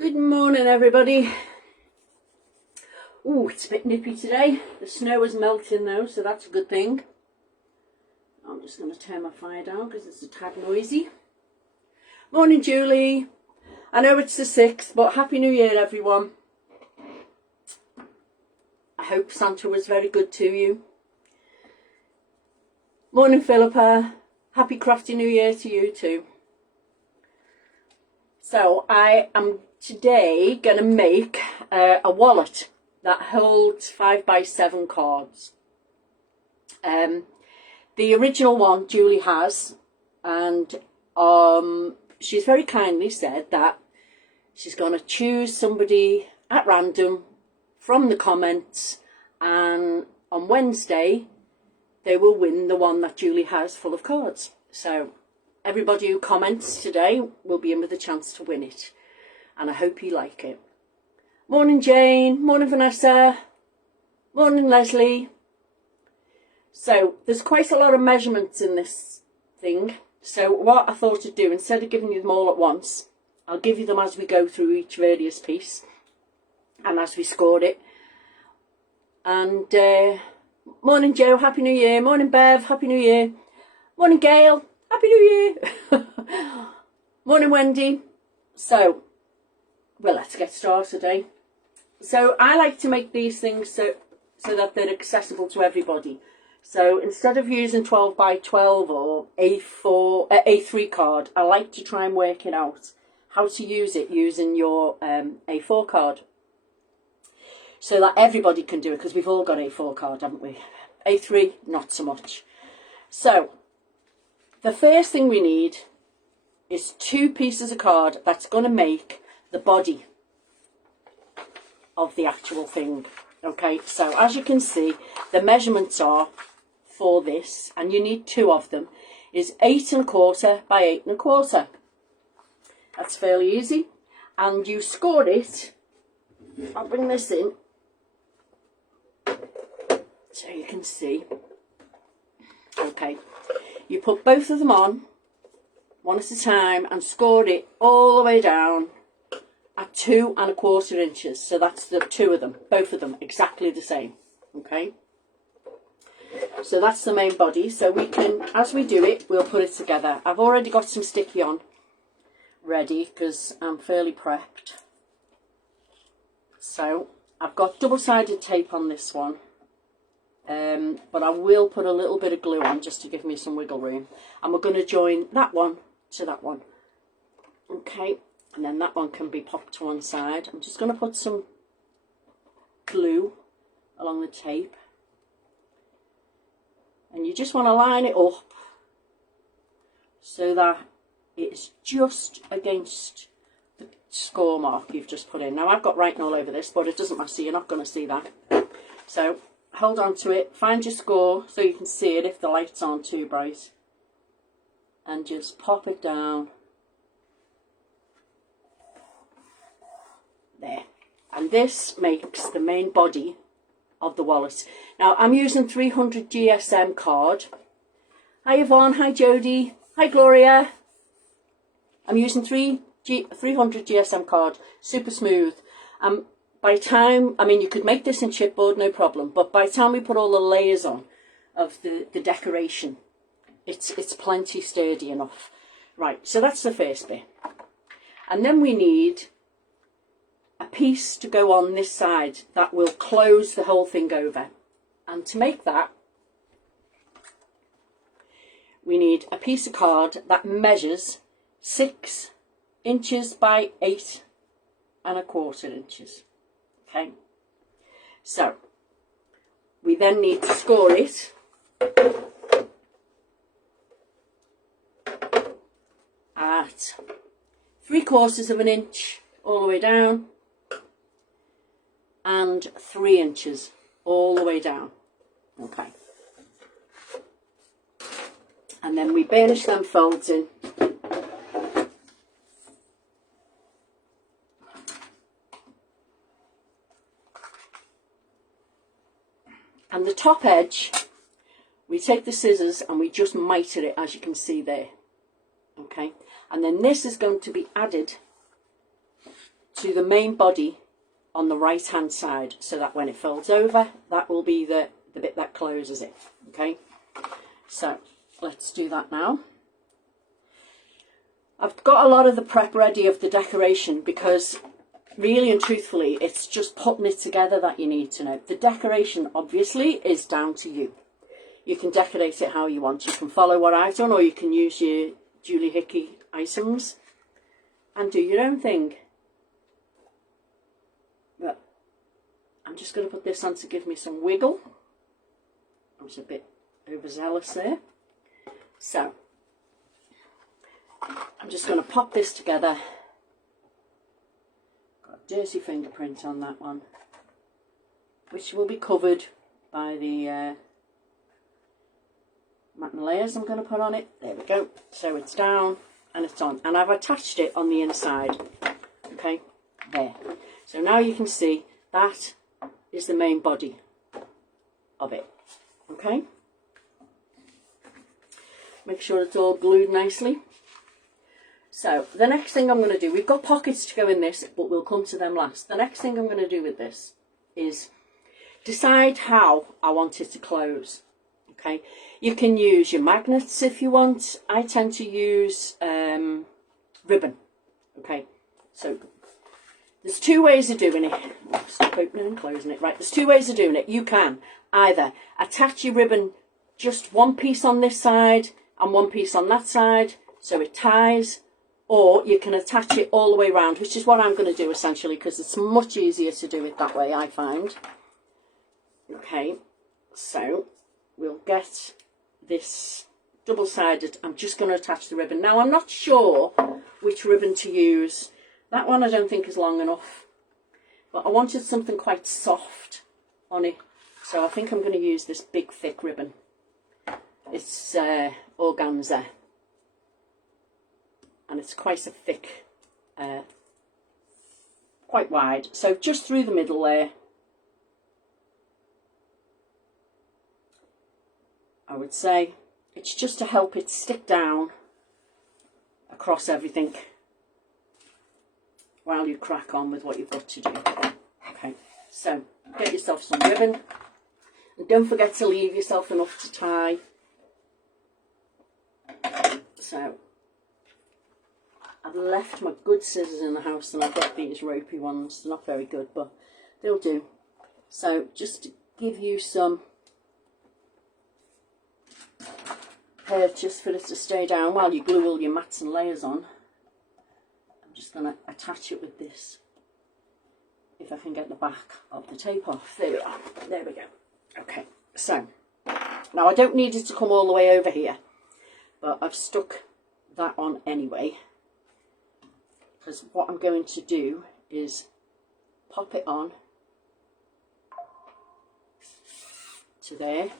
Good morning, everybody. Ooh, it's a bit nippy today. The snow is melting though, so that's a good thing. I'm just going to turn my fire down because it's a tad noisy. Morning, Julie. I know it's the 6th, but Happy New Year, everyone. I hope Santa was very good to you. Morning, Philippa. Happy Crafty New Year to you too. So I am today going to make a wallet that holds 5x7 cards. The original one Julie has, and she's very kindly said that she's going to choose somebody at random from the comments, and on Wednesday they will win the one that Julie has full of cards. So everybody who comments today will be in with a chance to win it, and I hope you like it. Morning, Jane. Morning, Vanessa. Morning, Leslie. So there's quite a lot of measurements in this thing, so what I thought I'd do, instead of giving you them all at once, I'll give you them as we go through each various piece and as we scored it. And morning, Joe. Happy New Year. Morning, Bev. Happy New Year. Morning, Gail. Happy New Year. Morning, Wendy. So, well, let's get started, eh? So I like to make these things so that they're accessible to everybody. So instead of using 12x12 or A3 card, I like to try and work it out how to use it using your A4 card, so that everybody can do it, because we've all got A4 card, haven't we? A3, not so much. So the first thing we need is 2 pieces of card that's going to make the body of the actual thing. Okay, so as you can see, the measurements are for this, and you need 2 of them, is 8 1/4 by 8 1/4. That's fairly easy, and you score it. I'll bring this in so you can see. Okay, you put both of them on one at a time and score it all the way down at 2 1/4 inches. So that's the 2 of them, both of them exactly the same. Okay, so that's the main body. So we can, as we do it, we'll put it together. I've already got some sticky on ready because I'm fairly prepped. So I've got double-sided tape on this one, but I will put a little bit of glue on just to give me some wiggle room, and we're going to join that one to that one. Okay, and then that one can be popped to one side. I'm just going to put some glue along the tape, and you just want to line it up so that it's just against the score mark you've just put in. Now I've got writing all over this, but it doesn't matter, you're not going to see that. So hold on to it, find your score so you can see it if the lights aren't too bright, and just pop it down there. And this makes the main body of the wallet. Now I'm using 300 GSM card. Hi Yvonne, hi Jodie, hi Gloria. I'm using 300 GSM card, super smooth. By the time, I mean, you could make this in chipboard, no problem, but by the time we put all the layers on of the decoration, it's plenty sturdy enough. Right, so that's the first bit. And then we need a piece to go on this side that will close the whole thing over. And to make that, we need a piece of card that measures 6 inches by 8 1/4 inches. Okay, so we then need to score it at 3/4 inch all the way down and 3 inches all the way down. Okay, and then we burnish them folds in. And the top edge, we take the scissors and we just miter it, as you can see there. Okay, and then this is going to be added to the main body on the right hand side, so that when it folds over, that will be the bit that closes it. Okay, so let's do that now. I've got a lot of the prep ready of the decoration, because really and truthfully it's just putting it together that you need to know. The decoration obviously is down to you. You can decorate it how you want. You can follow what I've done, or you can use your Julie Hickey items and do your own thing. But I'm just going to put this on to give me some wiggle. I was a bit overzealous there. So I'm just going to pop this together. Got a dirty fingerprint on that one, which will be covered by the matte layers I'm going to put on it. There we go. So it's down and it's on, and I've attached it on the inside. Okay, there. So now you can see that is the main body of it. Okay, make sure it's all glued nicely. So the next thing I'm going to do, we've got pockets to go in this, but we'll come to them last. The next thing I'm going to do with this is decide how I want it to close. Okay, you can use your magnets if you want. I tend to use ribbon. Okay, so there's two ways of doing it. Stop opening and closing it. Right, there's two ways of doing it. You can either attach your ribbon just one piece on this side and one piece on that side, so it ties, or you can attach it all the way around, which is what I'm going to do essentially, because it's much easier to do it that way, I find. Okay, so we'll get this double-sided. I'm just going to attach the ribbon. Now, I'm not sure which ribbon to use. That one I don't think is long enough, but I wanted something quite soft on it, so I think I'm going to use this big thick ribbon. It's organza, and it's quite a thick, quite wide, so just through the middle there, I would say. It's just to help it stick down across everything while you crack on with what you've got to do. Okay, so get yourself some ribbon, and don't forget to leave yourself enough to tie. So I've left my good scissors in the house, and I've got these ropey ones. They're not very good, but they'll do. So just to give you some purchase for it to stay down while you glue all your mats and layers on, I'm just going to attach it with this, if I can get the back of the tape off. There we are. There we go. Okay, so now I don't need it to come all the way over here, but I've stuck that on anyway, because what I'm going to do is pop it on to there,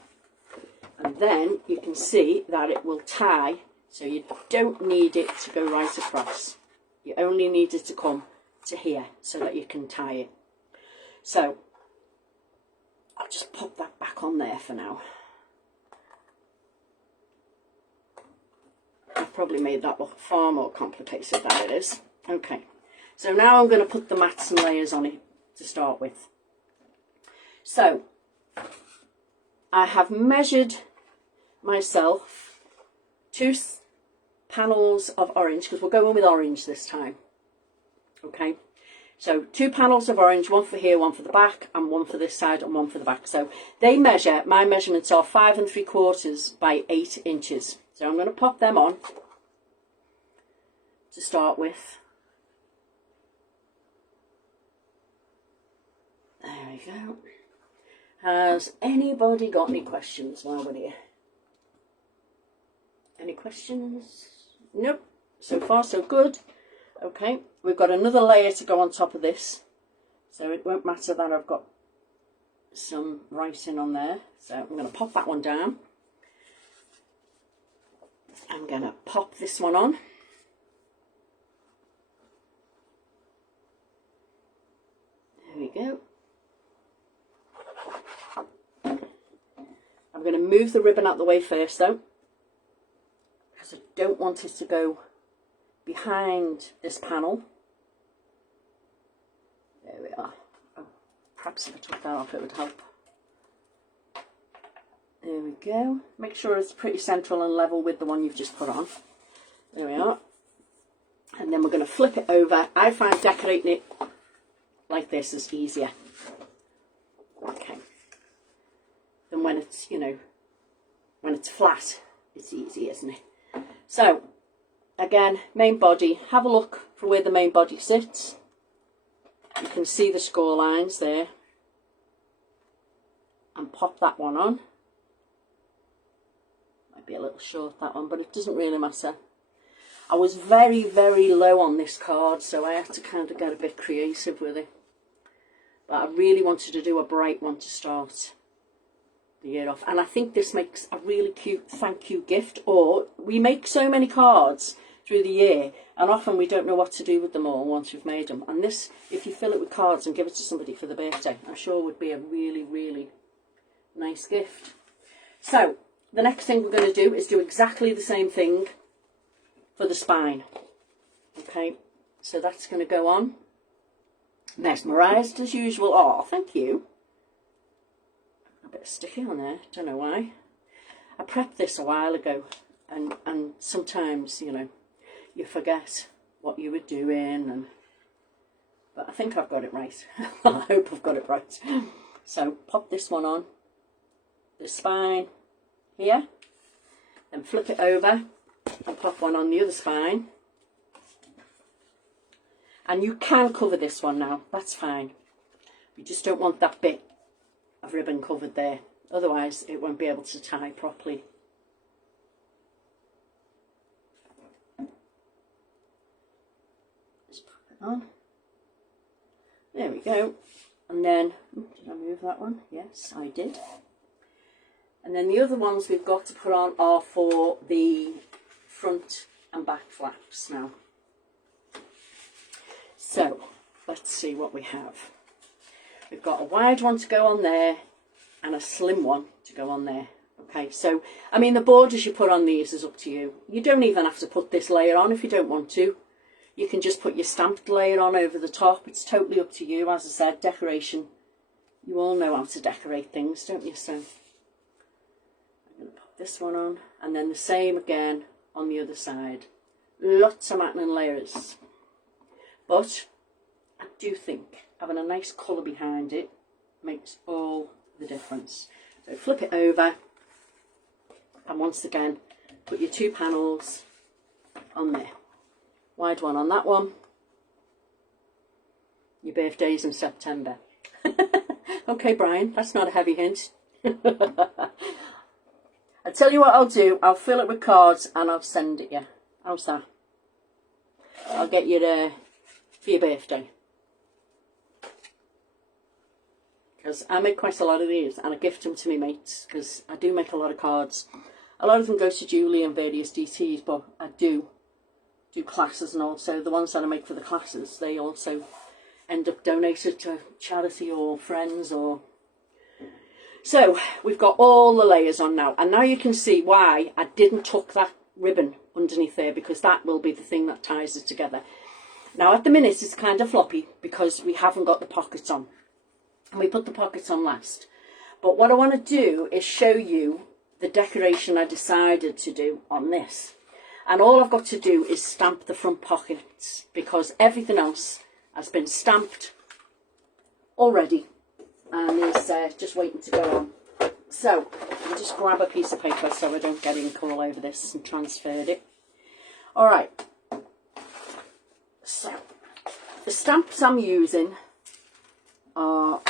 and then you can see that it will tie, so you don't need it to go right across. You only need it to come to here so that you can tie it. So I'll just pop that back on there for now. I've probably made that look far more complicated than it is. Okay, so now I'm going to put the mats and layers on it to start with. So I have measured myself 2 panels of orange, because we're going with orange this time. Okay, so 2 panels of orange, one for here, one for the back, and one for this side and one for the back. So they measure, my measurements are 5 3/4 by 8 inches. So I'm going to pop them on to start with. There we go. Has anybody got any questions while we're here? Any questions? Nope. So far so good. Okay, we've got another layer to go on top of this, so it won't matter that I've got some writing on there. So I'm going to pop that one down. I'm going to pop this one on. There we go. I'm going to move the ribbon out the way first though, because I don't want it to go behind this panel. Perhaps if I took that off it would help. There we go. Make sure it's pretty central and level with the one you've just put on. There we are. And then we're going to flip it over. I find decorating it like this is easier. Okay. Then when it's, you know, when it's flat, it's easy, isn't it? So, again, main body. Have a look for where the main body sits. You can see the score lines there. And pop that one on. Might be a little short, that one, but it doesn't really matter. I was very, very low on this card, so I had to kind of get a bit creative with it. But I really wanted to do a bright one to start the year off. And I think this makes a really cute thank you gift. Or we make so many cards through the year, and often we don't know what to do with them all once we've made them. And this, if you fill it with cards and give it to somebody for the birthday, I'm sure would be a really, really nice gift. So the next thing we're going to do is do exactly the same thing for the spine. Okay, so that's going to go on. Mesmerised as usual. Oh, thank you. A bit sticky on there, don't know why. I prepped this a while ago, and sometimes, you know, you forget what you were doing, but I think I've got it right. I hope I've got it right. So pop this one on the spine here, then flip it over and pop one on the other spine. And you can cover this one now, that's fine. You just don't want that bit of ribbon covered there, otherwise it won't be able to tie properly. Just pop it on. There we go. And then, did I move that one? Yes, I did. And then the other ones we've got to put on are for the front and back flaps now. So, let's see what we have. We've got a wide one to go on there and a slim one to go on there. Okay, so, I mean, the borders you put on these is up to you. You don't even have to put this layer on if you don't want to. You can just put your stamped layer on over the top. It's totally up to you. As I said, decoration. You all know how to decorate things, don't you? So, I'm going to put this one on. And then the same again on the other side. Lots of matting layers. But I do think having a nice colour behind it makes all the difference. So flip it over, and once again put your two panels on there. Wide one on that one. Your birthday's in September. Okay, Brian, that's not a heavy hint. I'll tell you what I'll do. I'll fill it with cards and I'll send it you. How's that? I'll get you there for your birthday. Because I make quite a lot of these and I gift them to my mates, because I do make a lot of cards. A lot of them go to Julie and various DTs, but I do classes, and also the ones that I make for the classes, they also end up donated to charity or friends. Or so we've got all the layers on now, and now you can see why I didn't tuck that ribbon underneath there, because that will be the thing that ties it together. Now at the minute it's kind of floppy because we haven't got the pockets on, and we put the pockets on last. But what I want to do is show you the decoration I decided to do on this. And all I've got to do is stamp the front pockets, because everything else has been stamped already and is just waiting to go on. So I'll just grab a piece of paper so I don't get ink all over this, and transferred it. Alright, so the stamps I'm using are,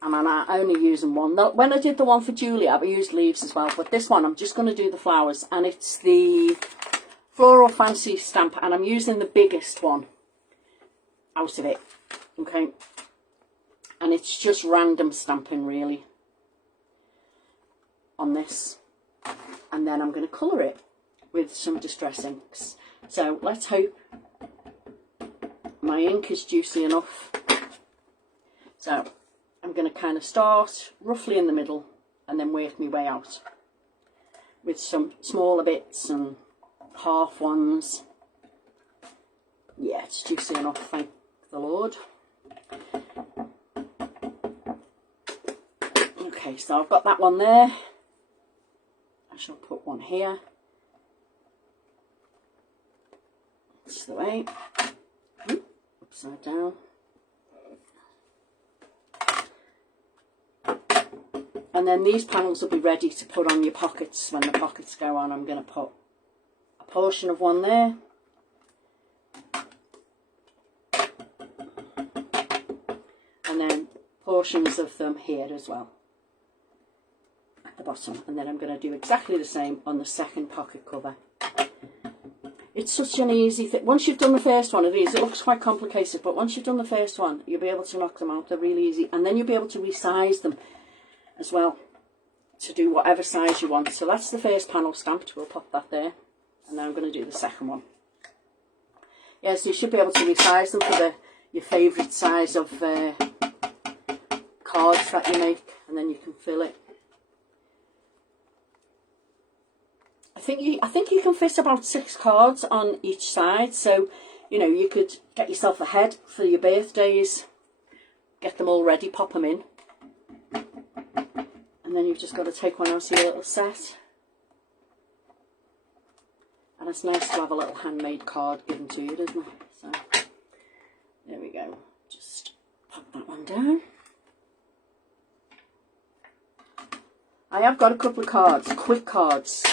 I'm only using one. When I did the one for Julia, I used leaves as well, but this one I'm just going to do the flowers, and it's the Floral Fancy stamp, and I'm using the biggest one out of it, okay? And it's just random stamping really on this, and then I'm going to colour it with some distress inks. So let's hope my ink is juicy enough. So I'm going to kind of start roughly in the middle and then work my way out with some smaller bits and half ones. Yeah, it's juicy enough, thank the Lord. Okay, so I've got that one there. I shall put one here. That's the way. Upside down. And then these panels will be ready to put on your pockets when the pockets go on. I'm going to put a portion of one there. And then portions of them here as well. At the bottom. And then I'm going to do exactly the same on the second pocket cover. It's such an easy thing. Once you've done the first one of these, it looks quite complicated, but once you've done the first one, you'll be able to knock them out. They're really easy. And then you'll be able to resize them as well to do whatever size you want. So that's the first panel stamped. We'll pop that there. And now I'm going to do the second one. Yeah, so you should be able to resize them for your favourite size of cards that you make, and then you can fill it. I think you can fit about 6 cards on each side, so you know you could get yourself a head for your birthdays, get them all ready, pop them in, and then you've just got to take one out of your little set. And it's nice to have a little handmade card given to you, isn't it? So there we go. Just pop that one down. I have got a couple of cards, quick cards,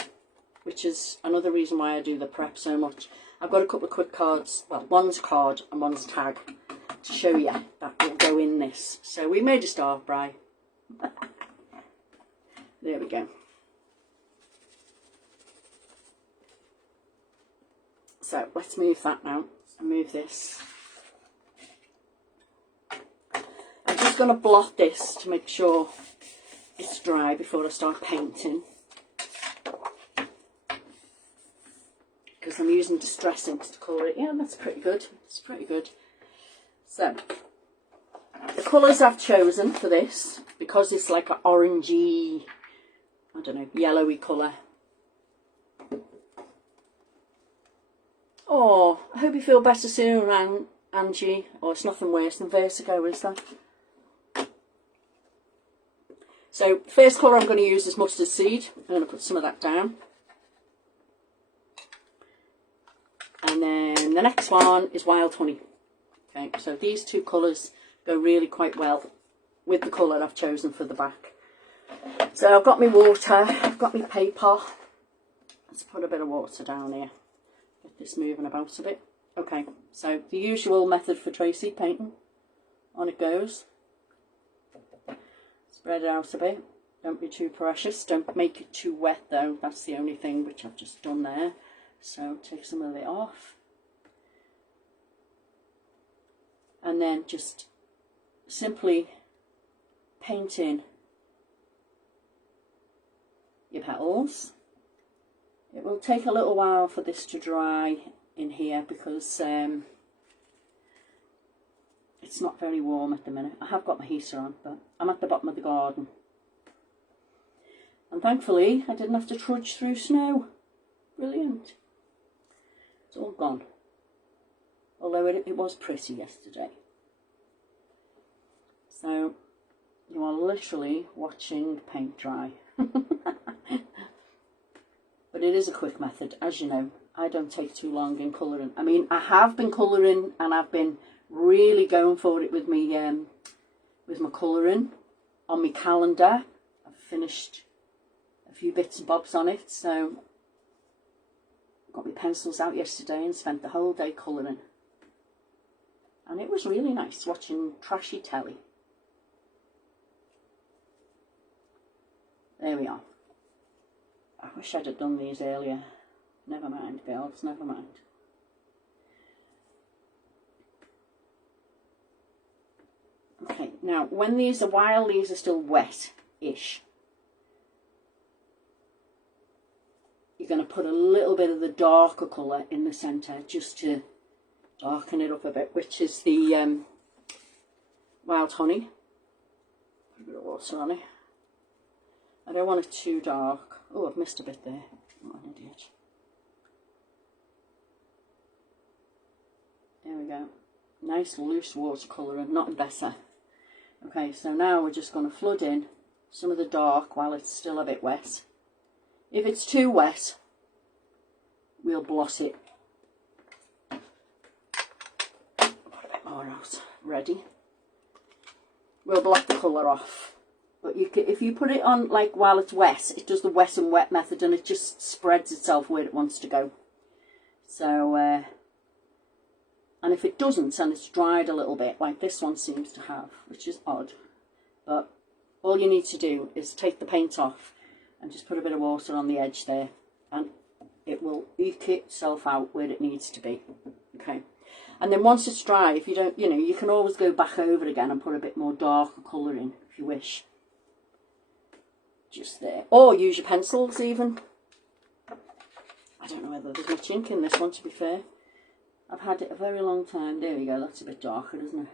which is another reason why I do the prep so much. I've got a couple of quick cards, well, one's card and one's tag, to show you that will go in this. So we made a start, Bri. There we go. So let's move that now and move this. I'm just going to blot this to make sure it's dry before I start painting, because I'm using distress inks to colour it. Yeah, that's pretty good. It's pretty good. So the colours I've chosen for this, because it's like an orangey, I don't know, yellowy colour. Oh, I hope you feel better soon, Angie. Oh, it's nothing worse than vertigo, is there? So, first colour I'm going to use is mustard seed. I'm going to put some of that down. And then the next one is wild honey. Okay, so these two colours go really quite well with the colour I've chosen for the back. So I've got my water, I've got my paper. Let's put a bit of water down here. Get this moving about a bit. Okay, so the usual method for Tracey painting. On it goes. Spread it out a bit. Don't be too precious. Don't make it too wet though. That's the only thing which I've just done there. So take some of it off. And then just simply paint in your petals. It will take a little while for this to dry in here because it's not very warm at the minute. I have got my heater on, but I'm at the bottom of the garden. And thankfully, I didn't have to trudge through snow. Brilliant. It's all gone. Although it was pretty yesterday. So, you are literally watching paint dry. But it is a quick method, as you know. I don't take too long in colouring. I mean, I have been colouring and I've been really going for it with my colouring on my calendar. I've finished a few bits and bobs on it, so got my pencils out yesterday and spent the whole day colouring. And it was really nice watching trashy telly. There we are. I wish I'd have done these earlier. Never mind, girls, never mind. Okay, now while these are still wet-ish, you're going to put a little bit of the darker colour in the centre just to darken it up a bit, which is the wild honey. Put a bit of water on it. I don't want it too dark. Oh, I've missed a bit there. What an idiot. There we go. Nice loose watercolour and not better. Okay, so now we're just going to flood in some of the dark while it's still a bit wet. If it's too wet, we'll blot it. Put a bit more out. Ready? We'll blot the colour off. But you can, if you put it on like while it's wet, it does the wet and wet method and it just spreads itself where it wants to go. So, and if it doesn't and it's dried a little bit, like this one seems to have, which is odd, but all you need to do is take the paint off and just put a bit of water on the edge there and it will eke itself out where it needs to be. Okay. And then once it's dry, if you don't, you know, you can always go back over again and put a bit more darker colour in if you wish. Just there. Or use your pencils even. I don't know whether there's much ink in this one, to be fair. I've had it a very long time. There we go, that's a bit darker, isn't it?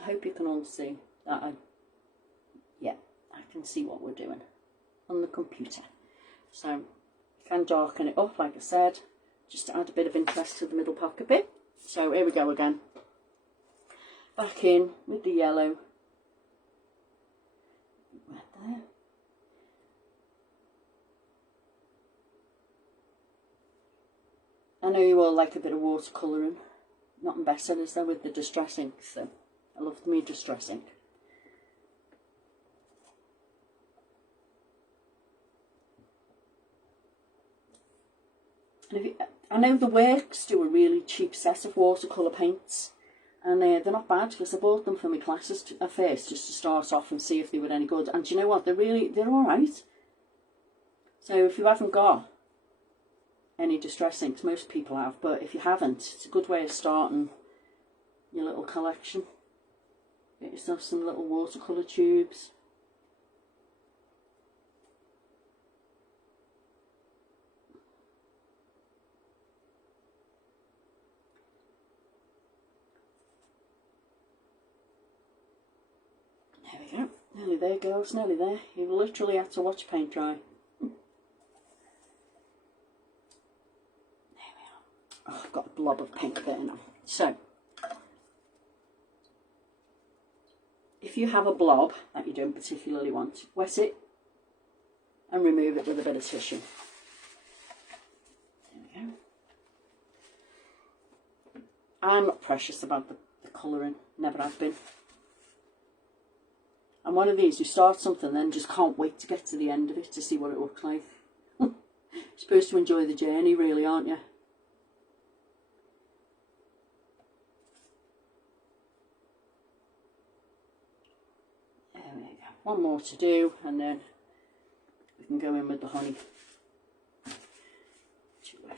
I hope you can all see that. Yeah, I can see what we're doing on the computer. So, you can darken it up, like I said, just to add a bit of interest to the middle pocket bit. So, here we go again. Back in with the yellow. Right there. I know you all like a bit of watercolouring. Nothing better, is there, with the distress ink, so I love me distress ink. And if you, I know the Works do a really cheap set of watercolour paints, and they're not bad because I bought them for my classes at first just to start off and see if they were any good. And do you know what? They're all right. So if you haven't got any distress inks, most people have, but if you haven't, it's a good way of starting your little collection. Get yourself some little watercolour tubes. There we go. Nearly there, girls, nearly there. You literally have to watch paint dry. Oh, I've got a blob of pink there now. So, if you have a blob that you don't particularly want, wet it and remove it with a bit of tissue. There we go. I'm not precious about the colouring, never have been. I'm one of these who start something then just can't wait to get to the end of it to see what it looks like. You're supposed to enjoy the journey really, aren't you? One more to do and then we can go in with the honey. Too wet.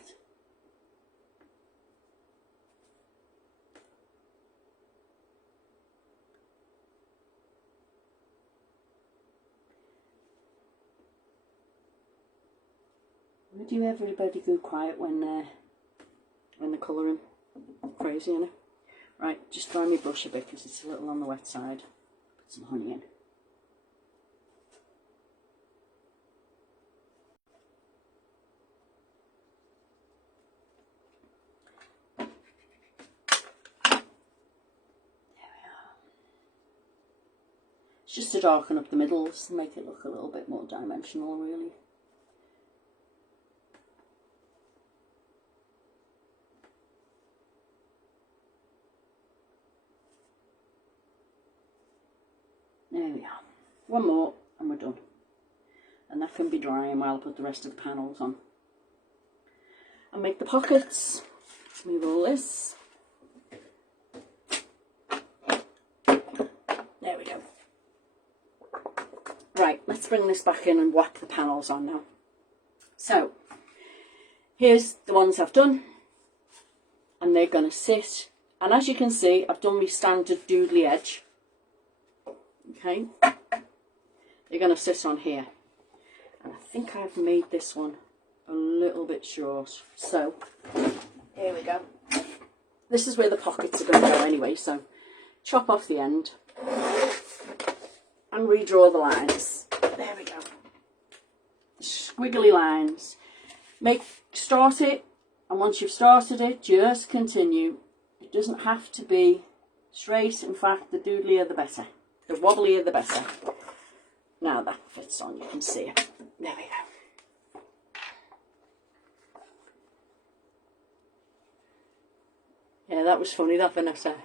Would you everybody go quiet when they're colouring? Crazy, you know? Right, just dry my brush a bit because it's a little on the wet side. Put some honey in. Just to darken up the middles and make it look a little bit more dimensional, really. There we are. One more and we're done. And that can be drying while I put the rest of the panels on. And make the pockets. Move all this. There we go. Right, let's bring this back in and whack the panels on now. So, here's the ones I've done. And they're going to sit. And as you can see, I've done my standard doodly edge. Okay. They're going to sit on here. And I think I've made this one a little bit short. So, here we go. This is where the pockets are going to go anyway. So, chop off the end. And redraw the lines. There we go. Squiggly lines. Start it, and once you've started it, just continue. It doesn't have to be straight. In fact, the doodlier the better. The wobblier the better. Now that fits on, you can see it. There we go. Yeah, that was funny, that Vanessa.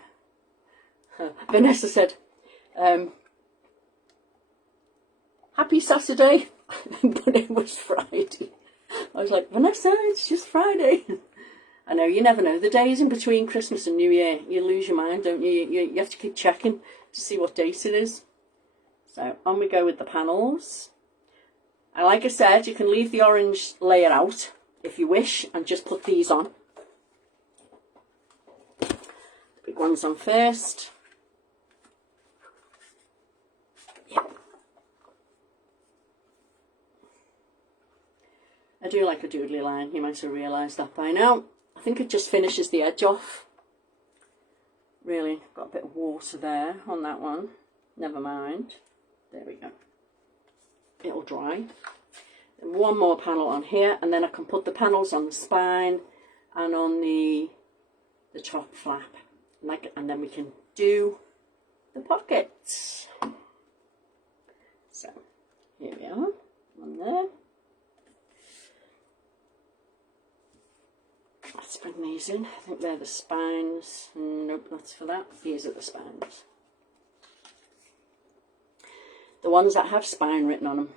Vanessa said, happy Saturday, but it was Friday. I was like, Vanessa, it's just Friday. I know, you never know. The days in between Christmas and New Year, you lose your mind, don't you? You have to keep checking to see what date it is. So on we go with the panels. And like I said, you can leave the orange layer out if you wish and just put these on. The big ones on first. Yep. I do like a doodly line, you might have realised that by now. I think it just finishes the edge off. Really, got a bit of water there on that one. Never mind. There we go. It'll dry. And one more panel on here, and then I can put the panels on the spine and on the top flap. And then we can do the pockets. So, here we are. One there. Let's bring these in. I think they're the spines. Nope, that's for that. These are the spines. The ones that have spine written on them.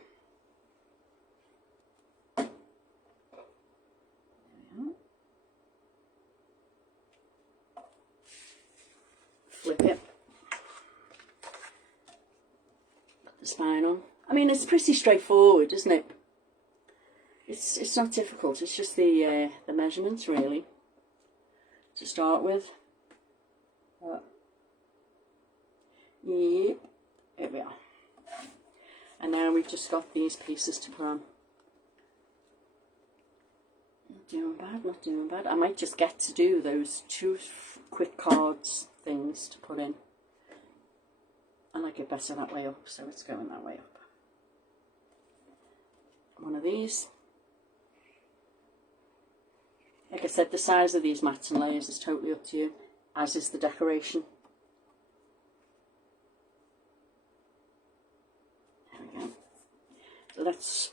Flip it. Put the spine on. I mean, it's pretty straightforward, isn't it? It's not difficult. It's just the measurements really to start with. Yeah, here we are. And now we've just got these pieces to put on. Not doing bad, not doing bad. I might just get to do those 2 quick cards things to put in. I like it better that way up, so it's going that way up. One of these. Like I said, the size of these mats and layers is totally up to you, as is the decoration. There we go. So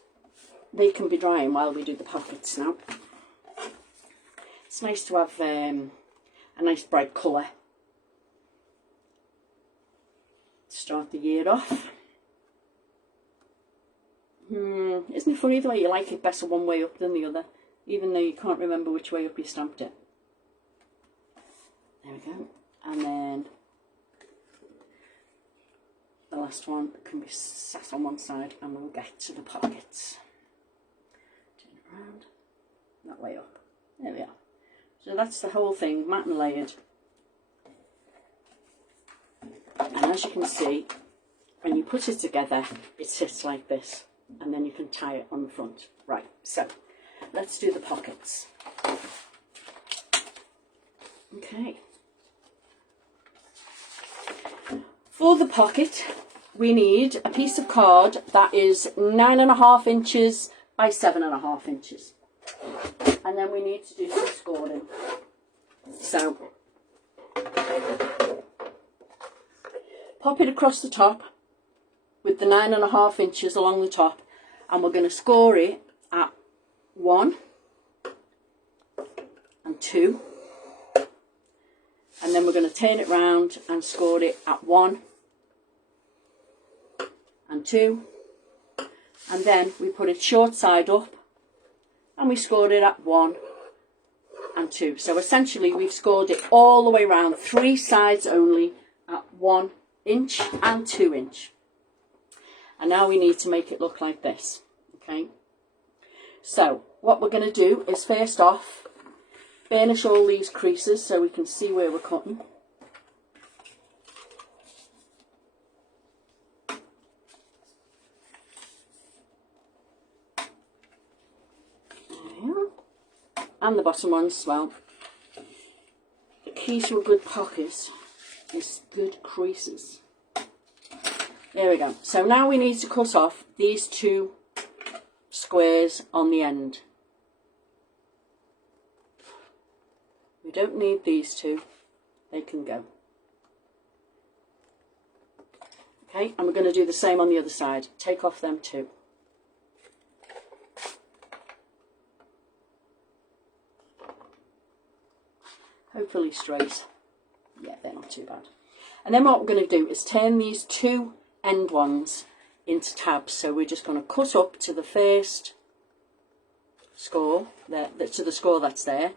they can be drying while we do the pockets now. It's nice to have a nice bright colour to start the year off. Isn't it funny the way you like it better one way up than the other? Even though you can't remember which way up you stamped it. There we go. And then the last one can be sat on one side and we'll get to the pockets. Turn it around. That way up. There we are. So that's the whole thing, matte and layered. And as you can see, when you put it together, it sits like this. And then you can tie it on the front. Right, so let's do the pockets. Okay. For the pocket, we need a piece of card that is 9.5 inches by 7.5 inches. And then we need to do some scoring. So, pop it across the top with the 9.5 inches along the top, and we're going to score it at 1 and 2, and then we're going to turn it round and score it at 1 and 2, and then we put it short side up and we scored it at 1 and 2. So essentially we've scored it all the way around, 3 sides only, at 1 inch and 2 inch. And now we need to make it look like this. Okay, so what we're going to do is first off burnish all these creases so we can see where we're cutting. There we are. And the bottom ones as well. The key to a good pocket is good creases. There we go. So now we need to cut off these 2 squares on the end. We don't need these 2. They can go. Okay, and we're going to do the same on the other side. Take off them two. Hopefully straight. Yeah, they're not too bad. And then what we're going to do is turn these two end ones into tabs. So we're just going to cut up to the first score, to the score that's there,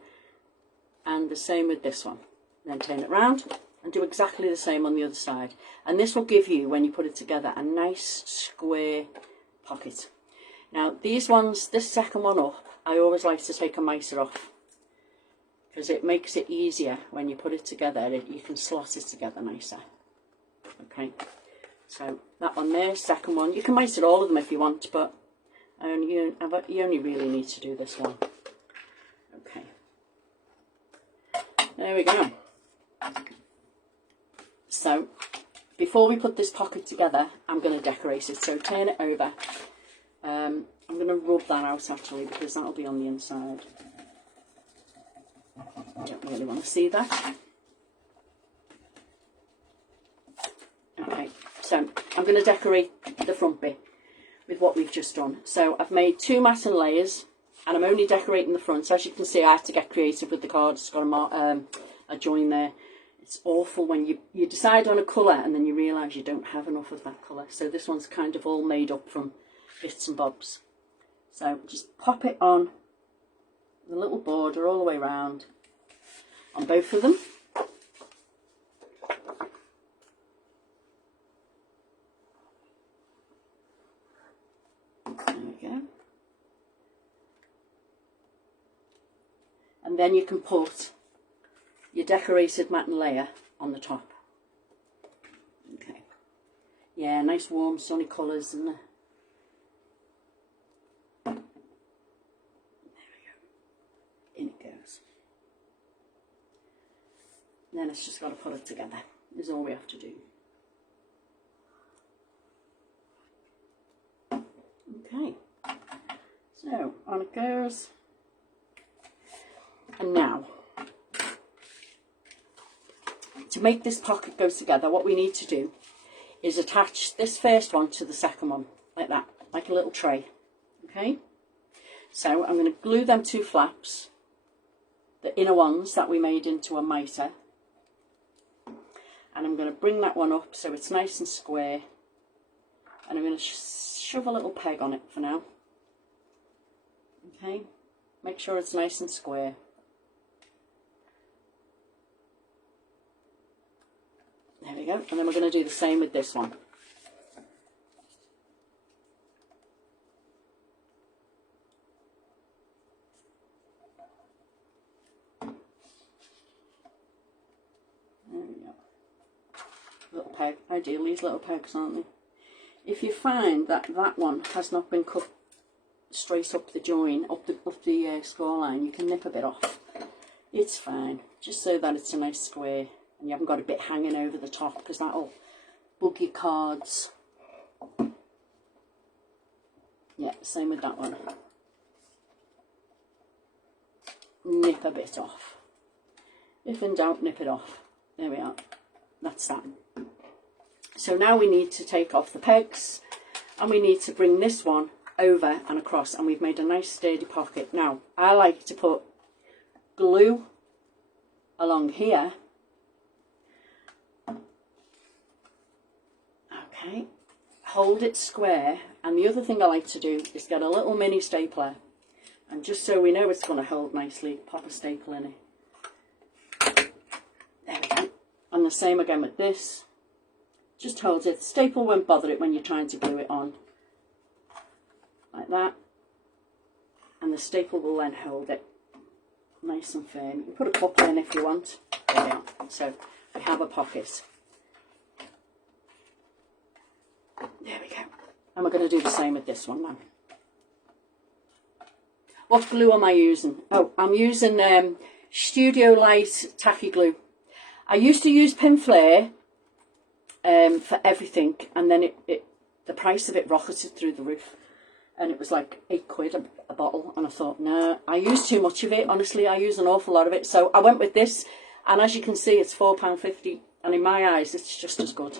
and the same with this one. Then turn it round and do exactly the same on the other side. And this will give you, when you put it together, a nice square pocket. Now these ones, this second one up, I always like to take a mitre off, because it makes it easier when you put it together. You can slot it together nicer. Okay, so that one there, second one. You can mitre all of them if you want, but you only really need to do this one. Okay, there we go. So before we put this pocket together, I'm going to decorate it. So turn it over. I'm going to rub that out actually, because that'll be on the inside. I don't really want to see that. Okay, so I'm going to decorate the front bit with what we've just done. So I've made two matten layers, and I'm only decorating the front. So as you can see, I had to get creative with the card. It's got a join there. It's awful when you decide on a colour and then you realise you don't have enough of that colour. So this one's kind of all made up from bits and bobs. So just pop it on the little border all the way around on both of them. There we go. And then you can put your decorated matten layer on the top. Okay. Yeah, nice warm sunny colours, isn't it? There we go. In it goes. And then it's just got to put it together, is all we have to do. Okay, so on it goes. And now, to make this pocket go together, what we need to do is attach this first one to the second one, like that, like a little tray. Okay, so I'm going to glue them two flaps, the inner ones that we made into a mitre, and I'm going to bring that one up so it's nice and square, and I'm going to shove a little peg on it for now. Okay, make sure it's nice and square. There we go, and then we're going to do the same with this one. There we go. Little peg, ideal, these little pegs, aren't they? If you find that that one has not been cut straight up the join, up the score line, you can nip a bit off. It's fine, just so that it's a nice square. And you haven't got a bit hanging over the top, because that'll bug your cards. Yeah, same with that one. Nip a bit off. If in doubt, nip it off. There we are. That's that. So now we need to take off the pegs, and we need to bring this one over and across, and we've made a nice sturdy pocket. Now, I like to put glue along here. Okay, hold it square, and the other thing I like to do is get a little mini stapler, and just so we know it's going to hold nicely, pop a staple in it. There we go. And the same again with this. Just hold it. The staple won't bother it when you're trying to glue it on. Like that. And the staple will then hold it nice and firm. You can put a couple in if you want. There we are. So we have a pocket. There we go. And we're going to do the same with this one now. What glue am I using? Oh, I'm using Studio Light tacky glue. I used to use Pinflair for everything, and then the price of it rocketed through the roof, and it was like £8 a bottle, and I thought, no, I use too much of it. Honestly, I use an awful lot of it, so I went with this, and as you can see, it's £4.50, and in my eyes, it's just as good.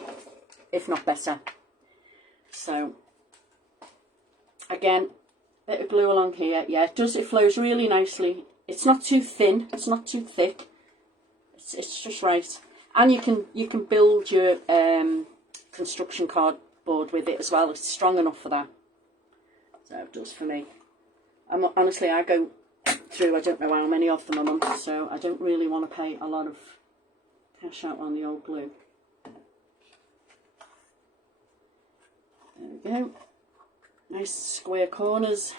if not better. So again, bit of glue along here. Yeah, it does. It flows really nicely. It's not too thin. It's not too thick. It's just right. And you can build your construction cardboard with it as well. It's strong enough for that. So it does for me. Honestly, I go through, I don't know how many of them a month, so I don't really want to pay a lot of cash out on the old glue. There we go. Nice square corners.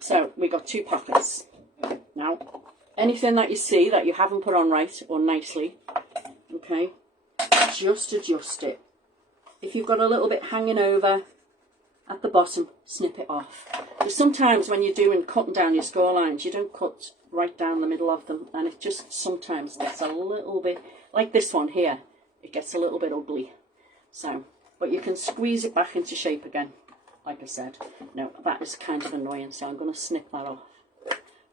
So we got 2 pockets. Now, anything that you see that you haven't put on right or nicely, okay, just adjust it. If you've got a little bit hanging over at the bottom, snip it off. Because sometimes when you're cutting down your score lines, you don't cut right down the middle of them, and it just sometimes gets a little bit, like this one here, it gets a little bit ugly. So, but you can squeeze it back into shape again, like I said. No, that is kind of annoying, so I'm going to snip that off.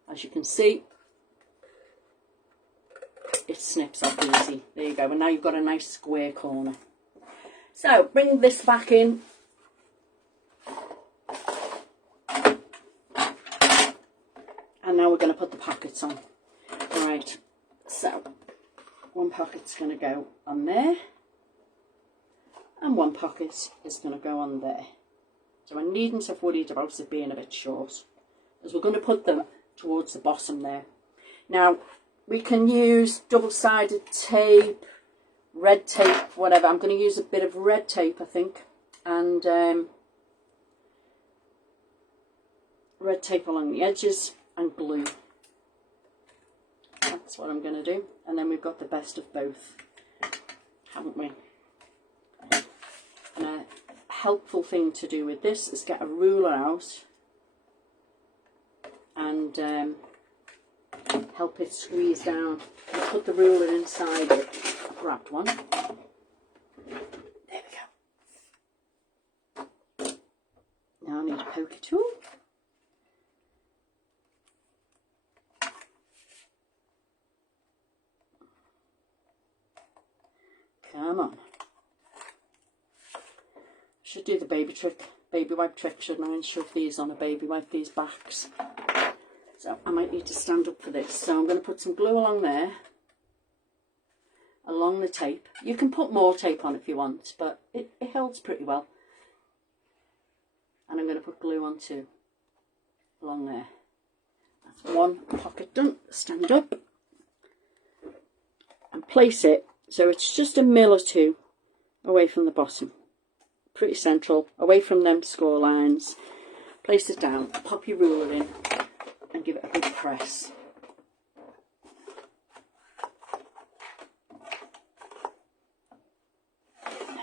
As you can see, it snips off easy. There you go, and now you've got a nice square corner. So, bring this back in. And now we're going to put the pockets on. Right, so one pocket's going to go on there, and one pocket is going to go on there. So I needn't have worried about it being a bit short, as we're going to put them towards the bottom there. Now, we can use double-sided tape, red tape, whatever. I'm going to use a bit of red tape, I think, and red tape along the edges and glue. That's what I'm going to do. And then we've got the best of both, haven't we? And a helpful thing to do with this is get a ruler out and help it squeeze down. And put the ruler inside it. I grabbed one. There we go. Now I need a pokey tool. Come on. Should do the baby wipe trick, shouldn't I? And shove these on a baby wipe, these backs. So I might need to stand up for this. So I'm going to put some glue along there, along the tape. You can put more tape on if you want, but it holds pretty well. And I'm going to put glue on too, along there. That's one pocket done. Stand up and place it so it's just a mil or two away from the bottom. Pretty central, away from them score lines. Place it down, pop your ruler in and give it a big press. There we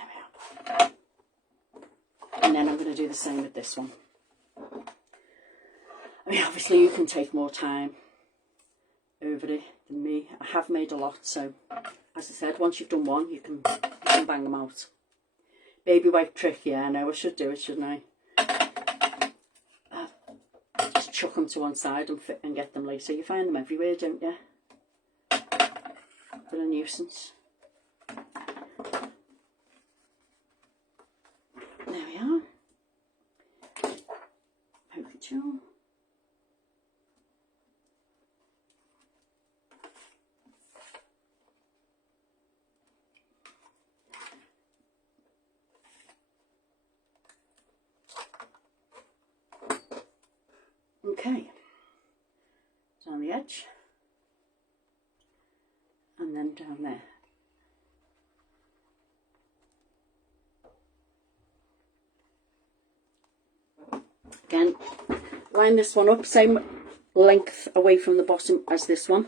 are. And then I'm going to do the same with this one. I mean, obviously you can take more time over it than me. I have made a lot, so as I said, once you've done one, you can bang them out. Baby wipe trick, yeah, I know I should do it, shouldn't I? Just chuck them to one side and get them later. You find them everywhere, don't you? Bit of nuisance. There we are. Pokey tool. Okay, so on the edge and then down there. Again, line this one up, same length away from the bottom as this one,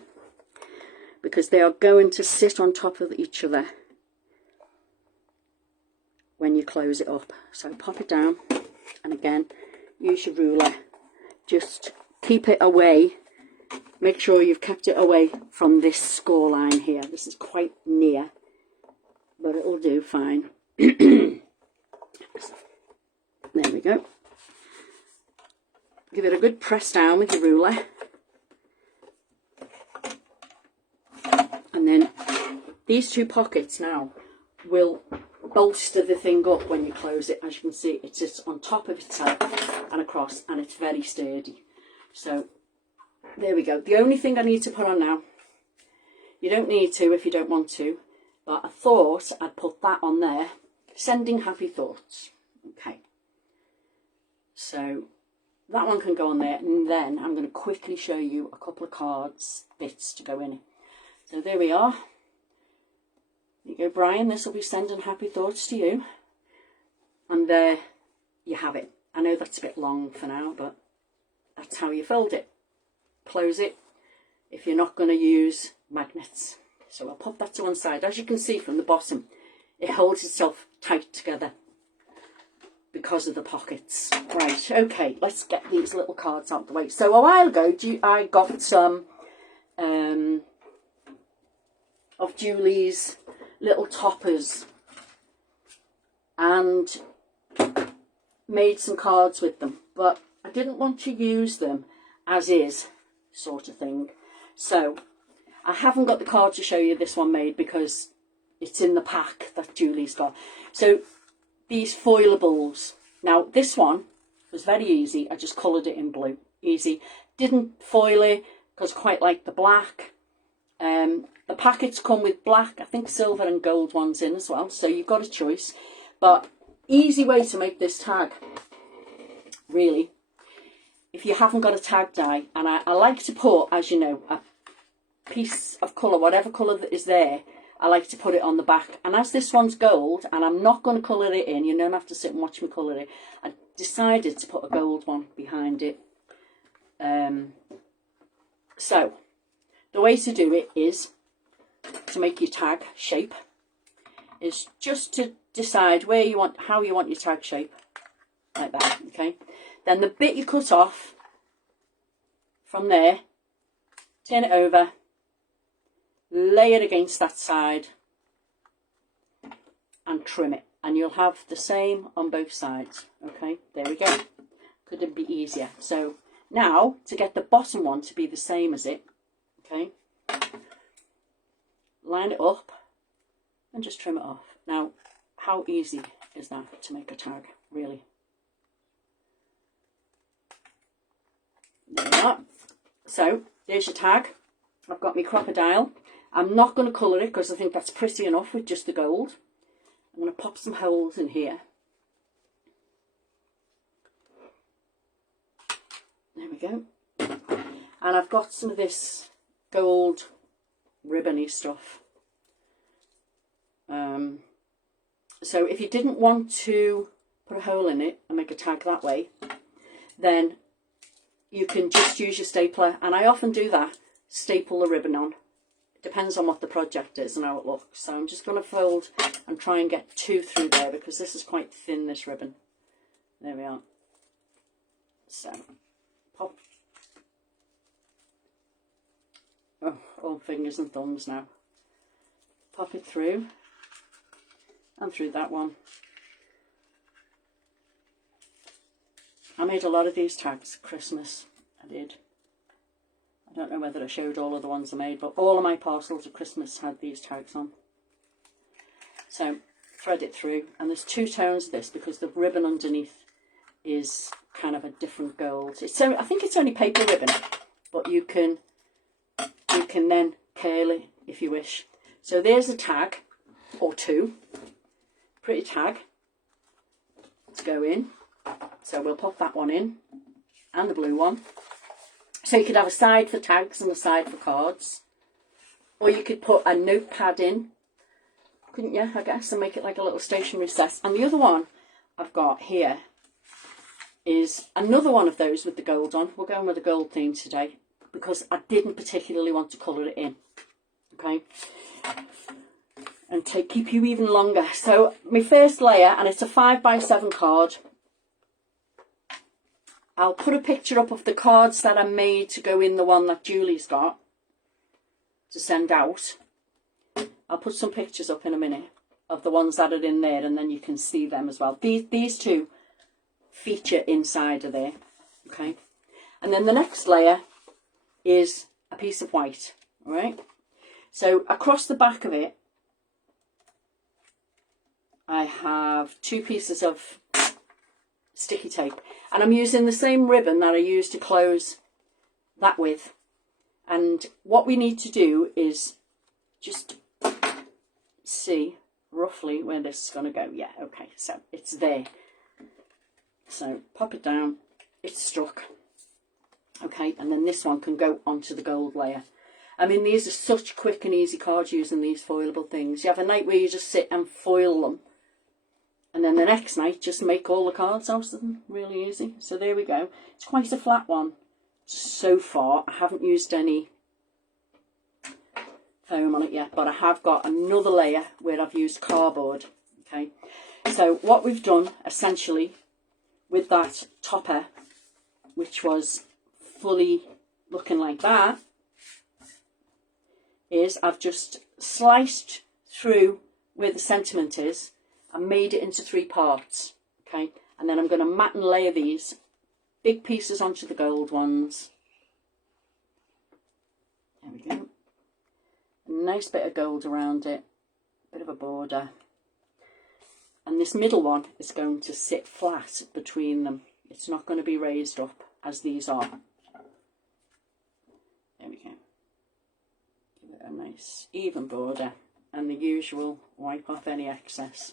because they are going to sit on top of each other when you close it up. So pop it down, and again, use your ruler. Just keep it away. Make sure you've kept it away from this score line here. This is quite near, but it'll do fine. There we go. Give it a good press down with your ruler. And then these two pockets now will bolster the thing up when you close it. As you can see, it sits on top of itself and across, and it's very sturdy. So there we go. The only thing I need to put on now, you don't need to if you don't want to, but I thought I'd put that on there, sending happy thoughts. Okay, so that one can go on there, and then I'm going to quickly show you a couple of cards bits to go in. So there we are. There you go, Brian, this will be sending happy thoughts to you. And there you have it. I know that's a bit long for now, but that's how you fold it. Close it if you're not going to use magnets. So I'll pop that to one side. As you can see from the bottom, it holds itself tight together because of the pockets. Right, okay, let's get these little cards out of the way. So a while ago, I got some of Julie's little toppers and made some cards with them, but I didn't want to use them as is sort of thing. So I haven't got the card to show you this one made because it's in the pack that Julie's got. So these foilables. Now this one was very easy. I just coloured it in blue. Easy. Didn't foil it because I quite like the black. The packets come with black, I think silver and gold ones in as well. So you've got a choice. But easy way to make this tag, really. If you haven't got a tag die, and I like to put, as you know, a piece of colour, whatever colour that is there, I like to put it on the back. And as this one's gold, and I'm not going to colour it in, you don't have to sit and watch me colour it, I decided to put a gold one behind it. So, the way to do it is, to make your tag shape, is just to decide where you want, how you want your tag shape, like that, okay? Then the bit you cut off from there, turn it over, lay it against that side and trim it, and you'll have the same on both sides. Okay, there we go. Couldn't be easier. So now to get the bottom one to be the same as it, okay, line it up and just trim it off. Now how easy is that to make a tag, really? There we are. So there's your tag. I've got my crocodile. I'm not going to colour it because I think that's pretty enough with just the gold. I'm going to pop some holes in here. There we go. And I've got some of this gold ribbony stuff. So if you didn't want to put a hole in it and make a tag that way, then you can just use your stapler. And I often do that, staple the ribbon on. Depends on what the project is and how it looks. So I'm just going to fold and try and get two through there because this is quite thin, this ribbon. There we are. So pop. Oh, all fingers and thumbs now. Pop it through and through that one. I made a lot of these tags at Christmas. I did. I don't know whether I showed all of the ones I made, but all of my parcels at Christmas had these tags on. So thread it through, and there's two tones of this because the ribbon underneath is kind of a different gold. It's so, I think it's only paper ribbon, but you can then curl it if you wish. So there's a tag or two, pretty tag to go in. So we'll pop that one in and the blue one. So you could have a side for tags and a side for cards. Or you could put a notepad in, couldn't you, I guess, and make it like a little stationery set. And the other one I've got here is another one of those with the gold on. We're going with a gold theme today because I didn't particularly want to colour it in. Okay. And keep you even longer. So my first layer, and it's a 5x7 card. I'll put a picture up of the cards that I made to go in the one that Julie's got to send out. I'll put some pictures up in a minute of the ones that are in there, and then you can see them as well. These two feature inside of there, okay? And then the next layer is a piece of white, all right? So across the back of it, I have 2 pieces of sticky tape, and I'm using the same ribbon that I used to close that with. And what we need to do is just see roughly where this is going to go. Yeah, okay, so it's there. So pop it down, it's stuck. Okay, and then this one can go onto the gold layer. I mean, these are such quick and easy cards using these foilable things. You have a night where you just sit and foil them, and then the next night just make all the cards out of them. Really easy. So there we go. It's quite a flat one so far. I haven't used any foam on it yet, but I have got another layer where I've used cardboard. Okay, so what we've done essentially with that topper, which was fully looking like that, is I've just sliced through where the sentiment is and made it into 3 parts. Okay, and then I'm going to mat and layer these big pieces onto the gold ones. There we go. A nice bit of gold around it, bit of a border. And this middle one is going to sit flat between them. It's not going to be raised up as these are. There we go. Give it a nice even border, and the usual wipe off any excess.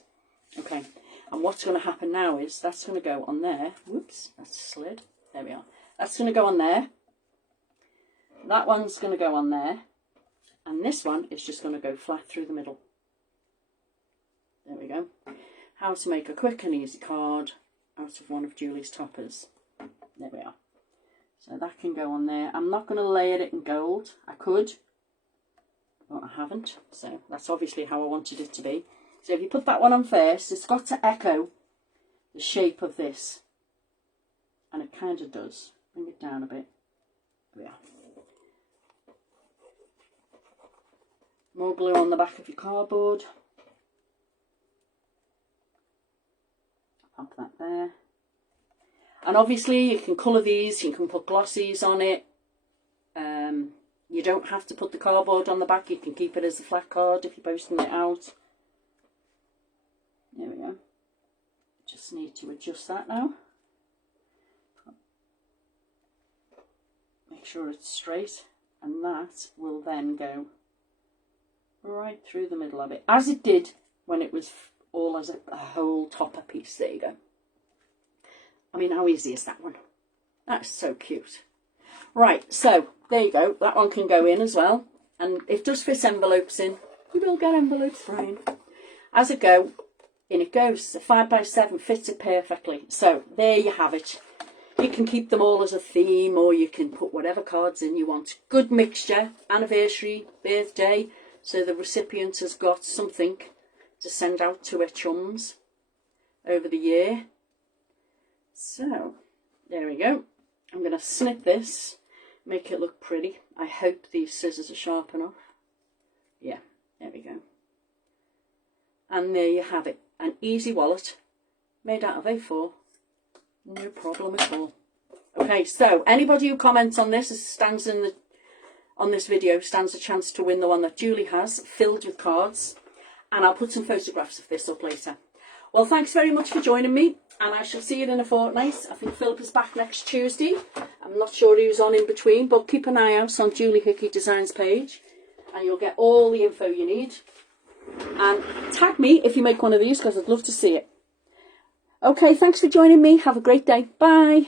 Okay, and what's going to happen now is that's going to go on there. Whoops, that's slid. There we are. That's going to go on there. That one's going to go on there. And this one is just going to go flat through the middle. There we go. How to make a quick and easy card out of one of Julie's toppers. There we are. So that can go on there. I'm not going to layer it in gold. I could, but I haven't. So that's obviously how I wanted it to be. So if you put that one on first, it's got to echo the shape of this. And it kind of does. Bring it down a bit. There we are. More glue on the back of your cardboard. Pop that there. And obviously you can colour these, you can put glossies on it. You don't have to put the cardboard on the back, you can keep it as a flat card if you're posting it out. There we go. Just need to adjust that now. Make sure it's straight, and that will then go right through the middle of it, as it did when it was all as a whole topper piece. There you go. I mean, how easy is that one? That's so cute. Right, so there you go. That one can go in as well, and it does fit envelopes in. You will get envelopes, Brian. As it go, in it goes. The 5x7 fits it perfectly. So there you have it. You can keep them all as a theme, or you can put whatever cards in you want. Good mixture, anniversary, birthday, so the recipient has got something to send out to her chums over the year. So, there we go. I'm going to snip this, make it look pretty. I hope these scissors are sharp enough. Yeah, there we go. And there you have it. An easy wallet made out of A4. No problem at all. Okay, so anybody who comments on this stands in the on this video stands a chance to win the one that Julie has, filled with cards. And I'll put some photographs of this up later. Well, thanks very much for joining me, and I shall see you in a fortnight. I think Philip is back next Tuesday. I'm not sure who's on in between, but keep an eye out on Julie Hickey Designs page, and you'll get all the info you need. And tag me if you make one of these, because I'd love to see it. Okay, thanks for joining me. Have a great day. Bye.